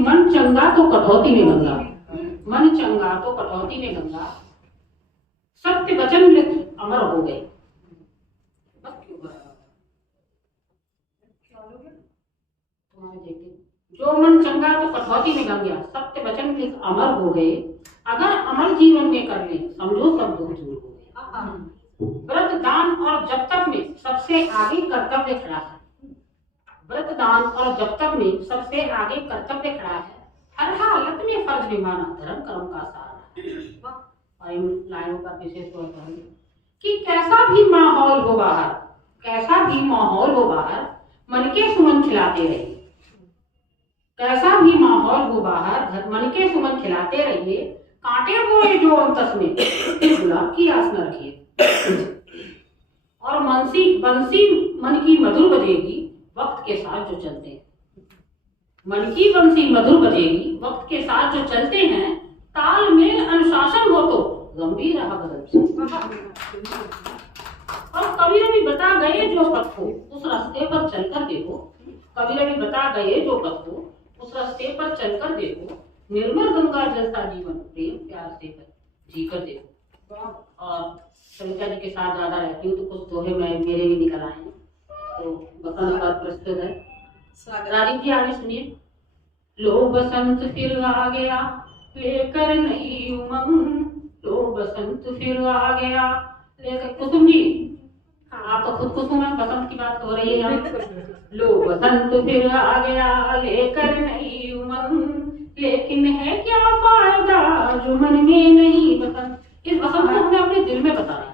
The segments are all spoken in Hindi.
मन चंगा तो कटौती में गंगा, मन चंगा तो कटौती में गंगा, सत्य वचन लिख अमर हो गए। जो मन चंगा तो कटौती में गंगा, सत्य वचन लिख अमर हो गए। अगर अमर जीवन में कर ले समझो सब दुख दूर हो गए। व्रत दान और जब तक में सबसे आगे कर्तव्य खड़ा है। व्रत दान और जब तक में सबसे आगे कर्तव्य खड़ा है। हर हालत में फर्ज निभाना धर्म कर्म का सार है। और इन लाइनों का विशेष तौर पर कि कैसा भी माहौल हो बाहर, कैसा भी माहौल हो बाहर, मन के सुमन खिलाते रहिए। कैसा भी माहौल हो बाहर, मन के सुमन खिलाते रहिए। कांटे बोए जो अंतस में, गुलाब की आस न रखिए। और बंसी मन की मधुर बजेगी वक्त के साथ जो चलते हैं। मन की बंसी मधुर बजेगी वक्त के साथ जो चलते हैं। तालमेल अनुशासन हो तो गंभीर रहा बदल। और कबीर भी बता गए जो पथ हो उस रास्ते पर चलकर देखो। कबीर भी बता गए जो पथ हो उस रास्ते पर चलकर देखो। निर्मल गंगा जलसा जीवन प्रेम प्यार से जीकर देखो। और सविता जी के साथ ज्यादा रहती हूँ तो कुछ दोहे में मेरे भी निकल आए हैं, तो बसंत पर प्रस्तुत है। राजीव जी आगे सुनिए। लो बसंत फिर आ गया लेकर नई उमंग, लो बसंत फिर आ गया लेकर। कुसुम जी आप तो खुद कुसुम है, बसंत की बात हो रही है यहाँ। लो बसंत फिर आ गया लेकर नई उमंग, लेकिन है क्या फायदा जो मन में नहीं बसंत। इस बसंत को हमने अपने दिल में बताया।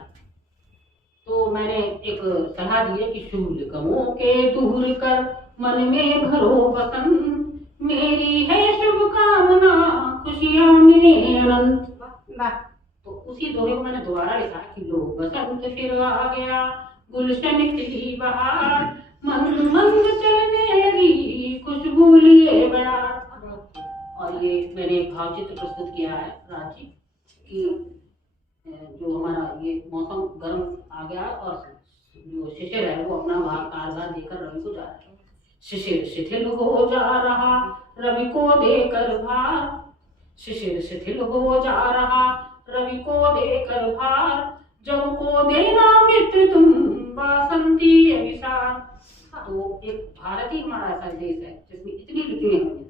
तो मैंने एक सलाह दी है कि शूल गमों के दूर कर मन में भरो बसंत, मेरी है शुभकामना खुशियां मिले अनंत। तो उसी दोहे को मैंने दोबारा लिखा कि लो बसंत फिर आ गया गुलशन खिली बहार, मंद मंद चलने लगी खुशबू लिए बड़ा। और ये मैंने भावचित्र प्रस्तुत किया है राजी कि जो हमारा ये मौसम गर्म आ गया और जो शिशिर है वो अपना वहां कारगर देकर रवि को जा रहा है। शिशिर शिथिल हो जा रहा रवि को देकर भार, शिशिर शिथिल हो जा रहा रवि को देकर भार, जग को देना मित्र तुम बासंती अभिसार। तो एक भारत ही हमारा ऐसा देश है जिसमें इतनी ऋतुएं हैं।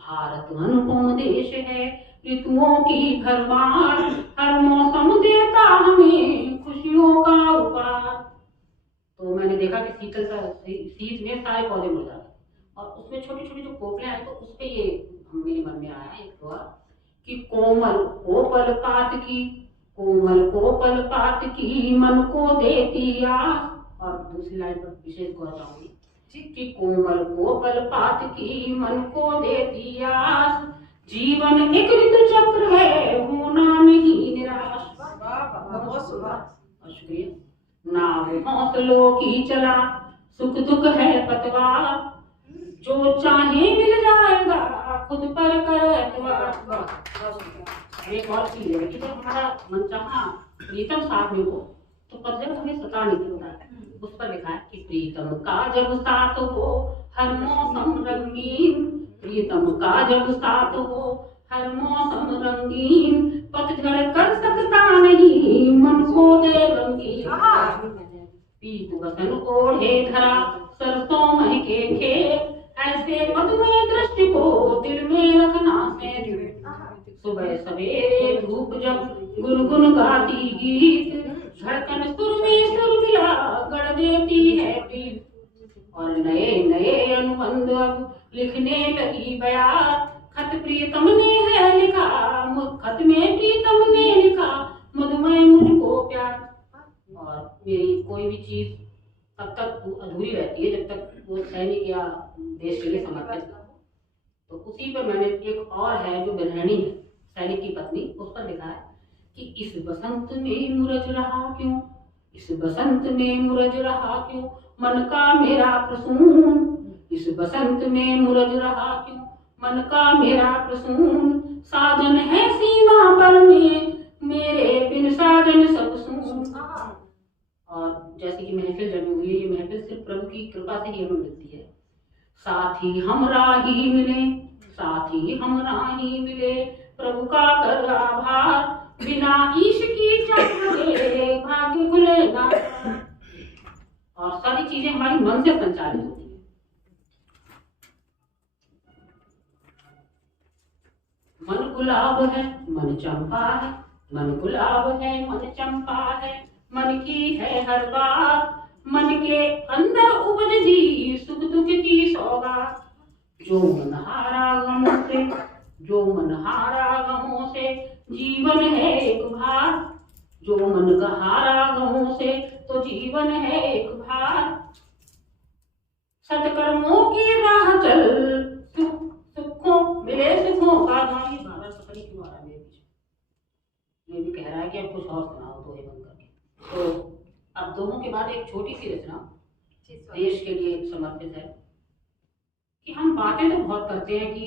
भारत अनुपम देश है ऋतुओं की भरमार, हर मौसम देता हमें खुशियों का उपहार। तो मैंने देखा कि शीत में सारे पौधे मुड़ जाते और उसमें छोटी छोटी जो पोपलें आई तो उस पे ये मेरे मन में आया एक दोहा कि कोमल कोपल पात की, कोमल कोपल पात की मन को देती आस। और दूसरी लाइन पर विशेष गौर चाहूंगी कि कोमल कोपल पात की मन को देती आस, जीवन एक ऋतु चक्र है होना नहीं निराश। शुक्रिया। नाव हौसलों की चला सुख दुख है पतवार, जो चाहे मिल जाएगा खुद पर कर एतबार। एक और चीज है कि जब हमारा मनचाहा प्रीतम साथ में हो तो पतझड़ हमें सता नहीं होता है। उस पर लिखा है कि प्रीतम का जब साथ हो हर मौसम रंगीन, प्रीतम का जब साथ हो हर मौसम रंगीन, पतझड़ कर सकता नहीं मन को दे रंगीन। पीत वसन ओढ़े धरा सरसों महके खेत, ऐसे मधुमय दृष्टि को दिल में रखना है। सुबह सवेरे धूप जब गुनगुन गाती गीत, धड़कन सुर में सुर मिला गढ़ देती है प्रीत। और नए नए अनुबंध अब लिखने लगी बयार, खत प्रीतम ने है लिखा, खत में प्रीतम ने लिखा मधुमय मुझको प्यार। और मेरी कोई भी चीज तब तक अधूरी रहती है जब तक वो सैनिक या देश के लिए समर्पित ना हो। तो उसी पर मैंने एक और है जो गृहिणी है सैनिक की पत्नी, उस पर लिखा है कि इस बसंत में मुरझ रहा क्यों, इस बसंत में मुरझ रहा क्यों मन का मेरा प्रसून, इस बसंत में मुरझ रहा क्यों मन का मेरा प्रसून, साजन है सीमा पर में मेरे बिन साजन सब सुन। और जैसे कि महफिल जमी हुई है, ये महफिल सिर्फ प्रभु की कृपा से ही हमें मिलती है। साथी हमरा ही मिले साथ ही हम राही मिले प्रभु का कर आभार, बिना ईश की चाहे भाग्य खुले ना। और सारी चीजें हमारी मन से संचालित होती है। मन गुलाब है मन चंपा है, मन गुलाब है मन चंपा है, मन की है हर बात, मन के अंदर उपज दी सुख दुख की सौगात। जो मन हारा गमों से, जो मन हारा गमों से, जीवन है एक भार। जो मन का हारा गमों से तो जीवन है एक भार। सत्कर्मों की राह चल, सुखों मिले सुखों का धाम। बाबा सफरी क्यों आ रहा है मेरे पीछे? ये भी कह रहा है कि अब कुछ और सुनाओ तो ये बंद करके। तो अब दोनों के बाद एक छोटी सी रचना देश के लिए समर्पित है कि हम बातें तो बहुत करते हैं कि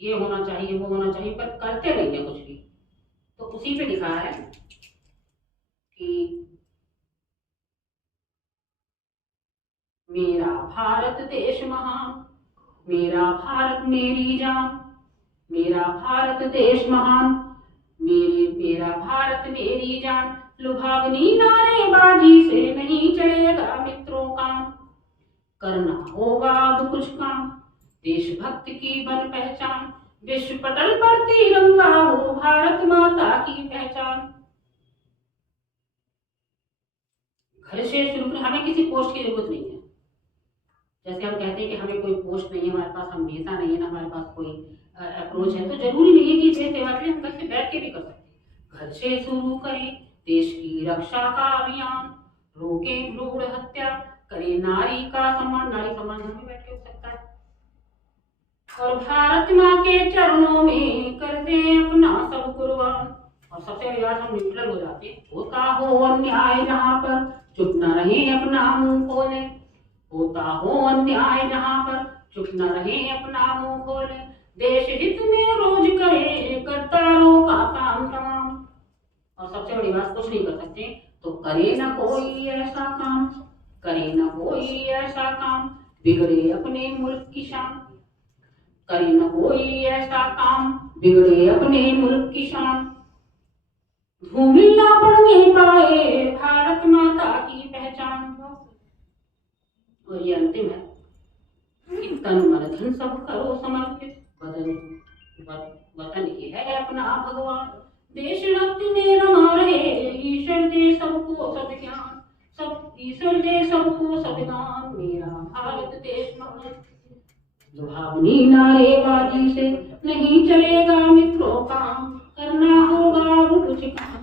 ये होना चाहिए वो होना चाहिए, पर करते नहीं है कुछ भी। तो उसी पे लिखा है कि मेरा भारत देश महान, मेरा भारत मेरी जान, मेरा भारत देश महान, मेरा भारत मेरी जान। लुभावनी नारेबाजी से नहीं चलेगा मित्रों काम, करना होगा अब कुछ काम, देशभक्त की बन पहचान। विश्व पटल पर तिरंगा हो भारत माता की पहचान। घर से शुरू कर, हमें किसी पोस्ट की जरूरत नहीं है। जैसे हम कहते हैं कि हमें कोई पोस्ट नहीं है हमारे पास, हम नेता नहीं है ना हमारे पास कोई अप्रोच है, तो जरूरी नहीं है कि देश सेवा के लिए हम घर से बैठ के भी कर सकते हैं। घर से शुरू करें देश की रक्षा का अभियान, रोके भ्रूण हत्या, करे नारी का सम्मान। नारी सम्मान घर में बैठ के हो सकता है। और भारत माँ के चरणों में करते अपना सब कुर्बान। और सबसे बड़ी बात, हम न्यूट्रल हो जाते। होता हो अन्याय जहाँ पर चुप न रहे अपना मुंह खोले, होता हो अन्याय जहाँ पर चुप न रहे अपना मुंह खोले। देश हित में रोज करे कर्तारों का काम तमाम। और सबसे बड़ी बात, कुछ नहीं कर सकते तो करे ना कोई ऐसा काम, करे ना कोई ऐसा काम बिगड़े अपने मुल्क की शान। करे ना कोई ऐसा काम बिगड़े अपने मुल्क की शान। धूमिल ना पड़ने पाए भारत माता की पहचान। और ये अंतिम है कि तन मन धन सब करो समर्पित, वतन की है अपना भगवान। देश रक्त में रमा रहे ईश्वर दे सबको सद्ज्ञान, सब ईश्वर दे सबको सद्ज्ञान। मेरा भारत देश महान, लुभावनी नारेबाजी से नहीं चलेगा मित्रों काम, करना होगा वो कुछ काम।